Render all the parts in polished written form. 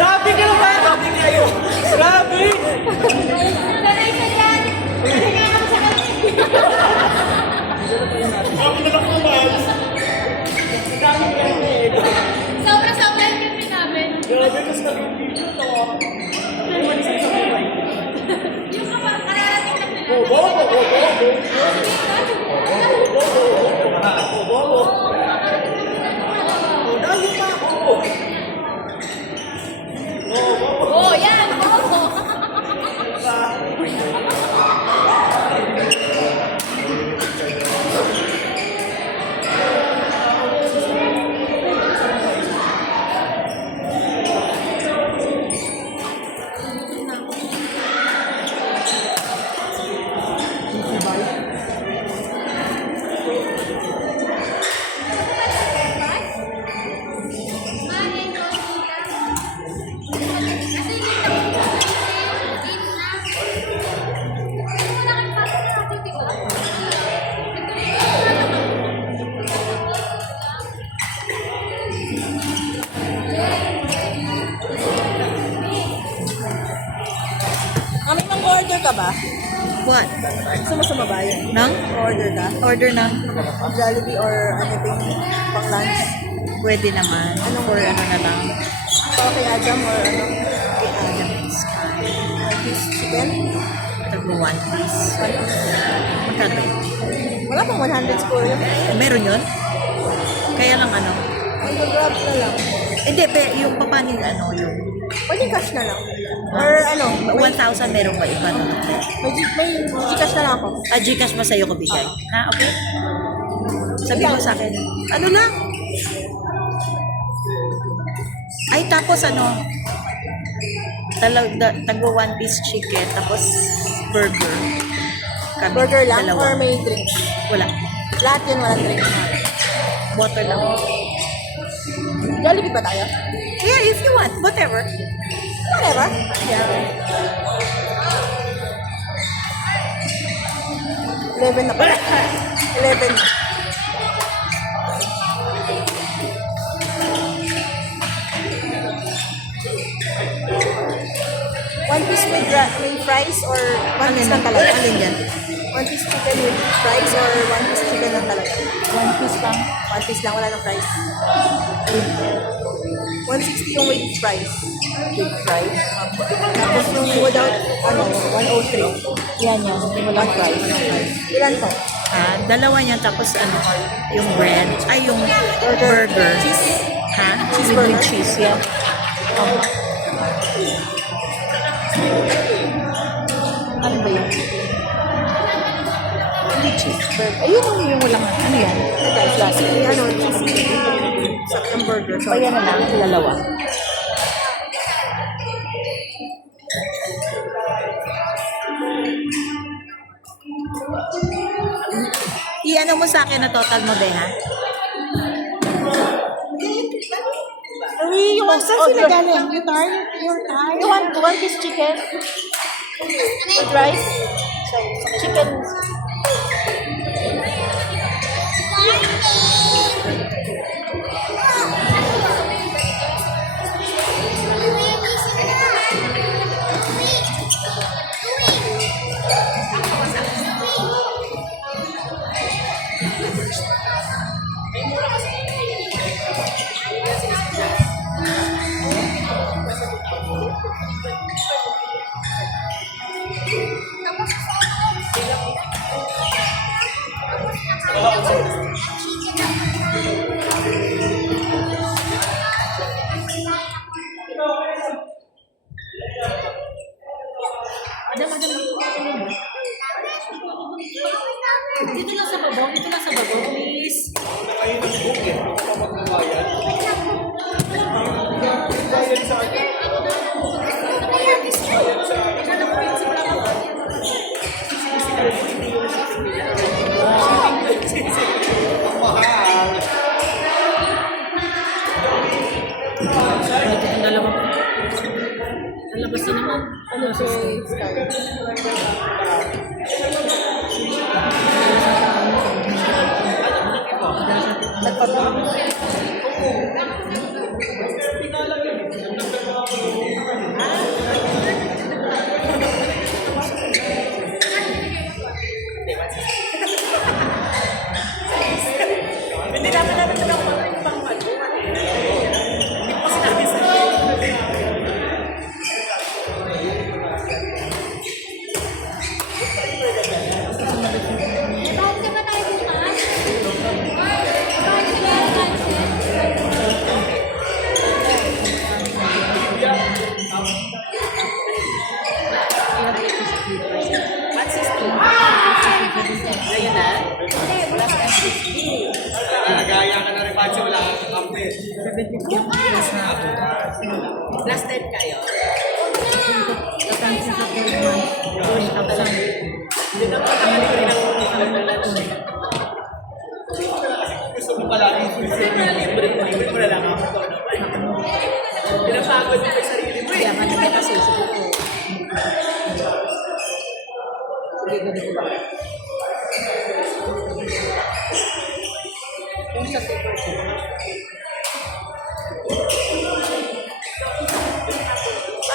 Grabe ka naman! Grabe kayo! Grabe! Sobra-sobra yung kami namin. Grabe ka sa video to. Yung kapag kararating lang nila. Oh, yan! Bobo! Kami mang-order ka ba? What? Gusto mo sumabayan? Nang? Order ka? Order ng? Jollibee or anything pang lunch? Pwede naman. For ano na lang. Okay, Adam or ano? Kay Adam. Fish chicken? Tagpo 1 piece. Magkano yun? Wala pang 100 score yun. Meron yun? Kaya lang ano? Mag-grab na lang. Hindi, yung papaano yung ano yung Pwede cash na lang. Or ano? 1,000 meron ba iba na? May Gcash na lang ako. Gcash mo sa'yo ko bigay. Ha? Okay? Sabi mo sa akin. Ano lang? Ay, tapos ano? Tagpo 1 piece chicken, tapos burger. Kami, Burger lang dalawa. or may drinks? Wala. Lahat yun walang drinks. Water lang. Jollibee ba tayo? Yeah, if you want. Whatever. Whatever. Yeah. 11 na pala. 11 na. One piece with fries or one piece lang talaga? Alin yan? One piece chicken with fries or one piece chicken lang talaga? One piece lang. One piece lang, wala ng fries. 160 yung with fries. With fries. Tapos yung without, 103. Yan yan. Walang fries. Ilan to? Dalawa niyan, tapos ano, yung bread, ay yung burger. Cheese? Ha? Cheeseburger? With cheese, yeah. Ano ba yun? With cheeseburger. Ayun yung walang, ano yan? Cheesy, cheesy. Sakang burger. So, ayan na lang, dalawa. I-ano mo sa akin na total mo, Ben, ha? Uy, yung Saan sila galing? Yung Thai? Yung Thai? You want one piece chicken? With rice? Chicken. Dito lang sa babaw, please. Ayun, Hindi namin na ako yung ibang ano. Hindi ko sinabi sa'yo. Bakit ka ba tayo bukas? Bakit ka ba tayo Ayun na. Nagaya ka na rin, Pacho. Wala kang kampe. Last time kayo. Hindi na pala kami rin ang gusto mo pala rin. Libre mo na lang ako. Pinapagod mo sa sarili mo. Kaya man kita sa isip ko.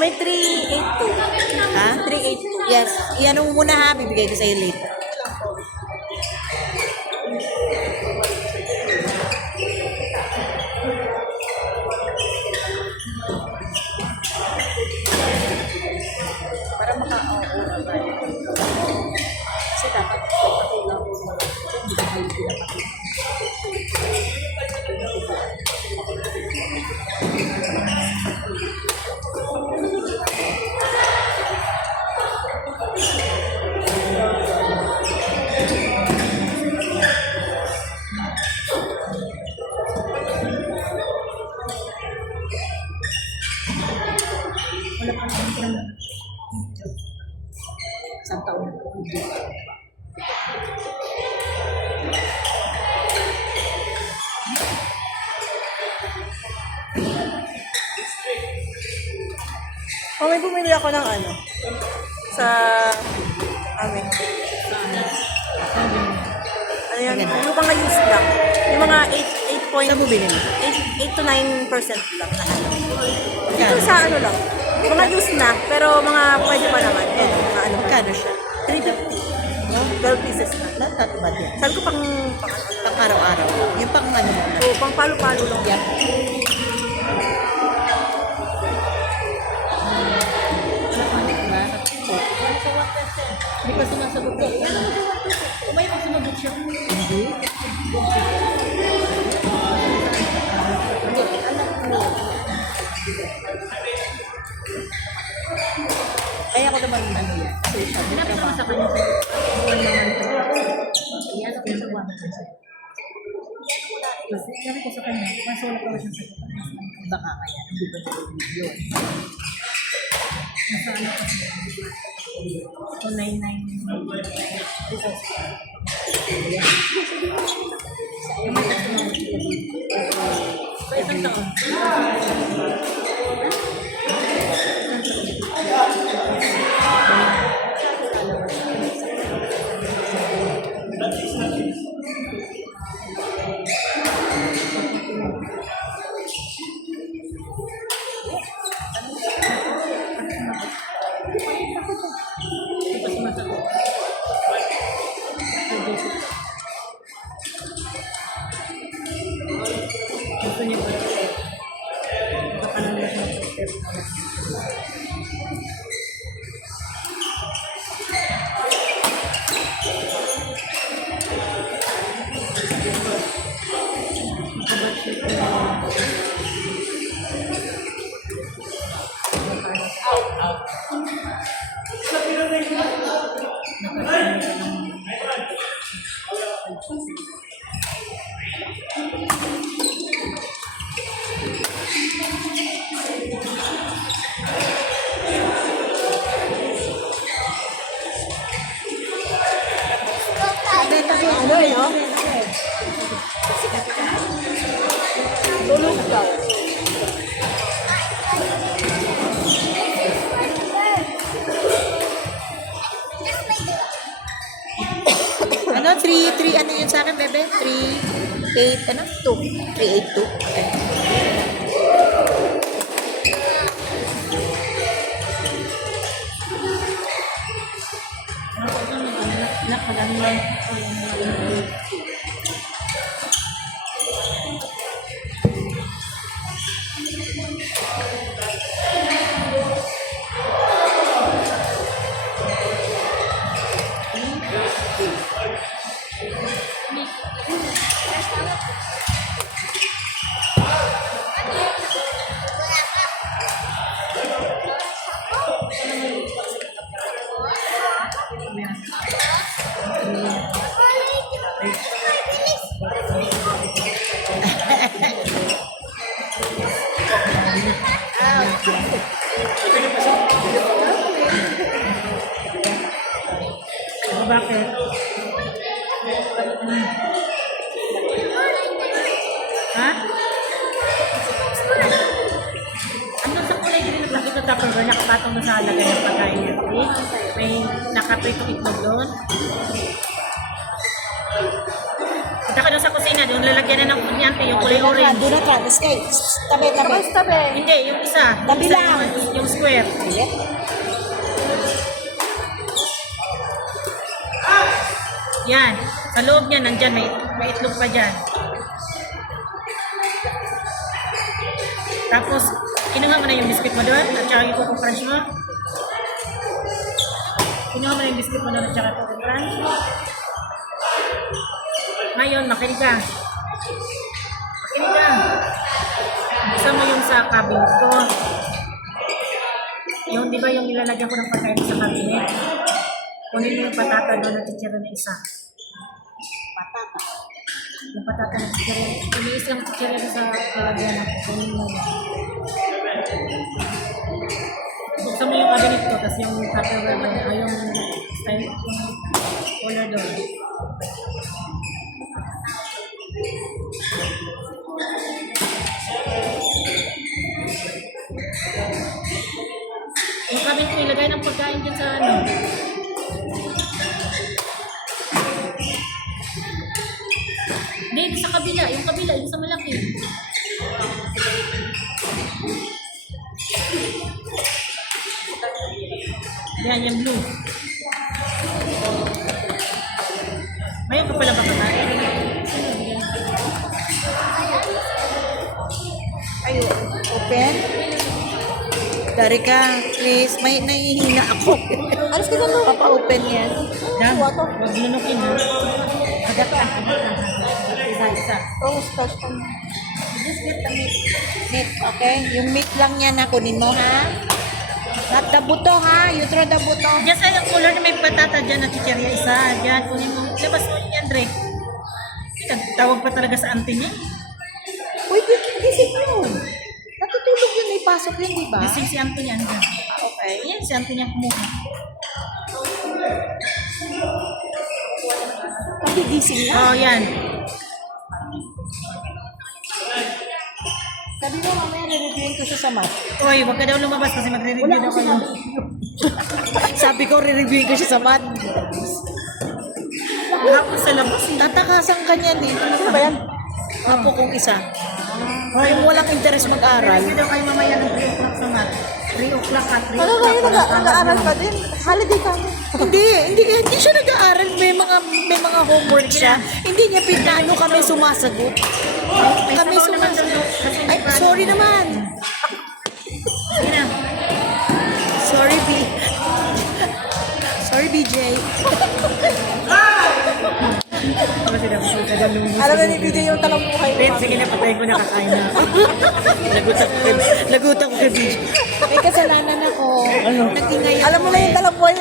May 382. Ha? 382. Yes. Iyan mo muna ha. Bibigay ko sa'yo later. Para maka-aura tayo. Kasi dapat isang taon na. Oh, may bumili ako ng ano. Sa amin. Ano yan? Yung mga used lang. Yung mga 8 point... Saan mo binili? 8 to 9% lang na ano. Dito Magkano? sa ano lang. Mga used na, pero mga pwede pa naman. Yan, mga ano. Magkano siya? 350. No? 12 pieces na. Not that bad yan. Sabi ko pang ano. Pang araw-araw. Yung pang ano mo. So, pang palo-palo lang. Yan. Panik ba? Hindi pa sumasagot ko. Umay mo sumagot siya. Hindi. Kaya ako naman ano yan. Kasi siya, nagtrabaho. Sa kanya sa iyan ako sa wala. Kasi sabi ko sa kanya, kaso wala pa siya sa baka kaya, hindi ba nag-video yun? Nasa ano kasi, so 99. Yung may kasama. So isang taon. Gusto niyo ba? Baka naman siya mag-step. Ano eh, no? Tulog daw. Ano? 3, ano yun sa akin, bebe? 3, 8, ano? 2. 382. Okay. Bakit? Ha? Ano sa kulay green na plastic na Tupperware nakapatong doon sa alagay ng pagkain niya? May nakapritong itlog doon. Punta ka doon sa kusina, doon lalagyan na ng kunyante, yung kulay orange. Doon na ka. Tabi. Tabi. Hindi, yung isa. Tabi Isa lang. Yung square. Yan. Sa loob niya, nandyan, may itlog pa dyan. Tapos, kinuha mo na yung biscuit mo doon, at saka yung coco crunch mo. Kinuha mo na yung biscuit mo doon, at saka coco crunch. Ngayon, makinig ka. Makinig ka. Isa mo yung sa cabinet ko. Yung, di ba yung nilalagyan ko ng pagkain sa cabinet? Kunin mo yung patata doon at titsira na isa. Patata. Yung patata na titsira. Iniis lang titsira sa lalagyan ng kunin mo. Buksan mo yung cabinet ko, tapos yung Tupperware mo, yung style, yung color doon. Yung cabinet mo, ilagay ng pagkain dyan sa ano. Hindi, sa kabila. Yung kabila, yung sa malaki. Yan, yung blue. Mayroon ka pala ba kakain? Ayo, open. Dari ka, please. May nahihina ako. Alis ka dyan, Papa-open yan. Yan, huwag lunukin ha. Agad ka. Isa. Oh, start ka na. Just get the meat. Meat, okay? Yung meat lang yan na kunin mo, ha? Not the buto, ha? You throw the buto. Diyan sa yung color na may patata dyan na chicheria isa. Diyan, kunin mo. Labas mo yan, Dre. Tawag pa talaga sa auntie niya. Uy, gising yun. Natutulog yun, may pasok yun, di ba? Gising si auntie niya. Andyan. Okay. Ayan, si auntie niya kumuha. Magigising na. Oh, yan. Sabi mo, mamaya re-reviewin ko siya sa mat. Uy, wag ka daw lumabas kasi magre-review daw kayo. Sabi ko, re-reviewin ko siya sa mat. Hapon sa labas eh. Tatakasan ka niyan eh. Ano ba yan? Apo kong isa. Yung walang interest mag-aral. Review daw kayo mamaya ng 3 o'clock sa mat. 3 o'clock at 3 Ano o'clock. kayo nag-aaral pa din? Holiday kami. Hindi siya nag-aaral. May mga homework siya. Hindi niya pinano kami sumasagot. Kami sumasagot. Ay, sorry naman. Sige na. Sorry, B. Sorry, BJ. Alam na ni BJ yung talang buhay Ben, mo. sige na, patayin ko na, kakain na. Lagutan ko kay BJ. May kasalanan ako. Nagingay ako. Alam mo na yung talang buhay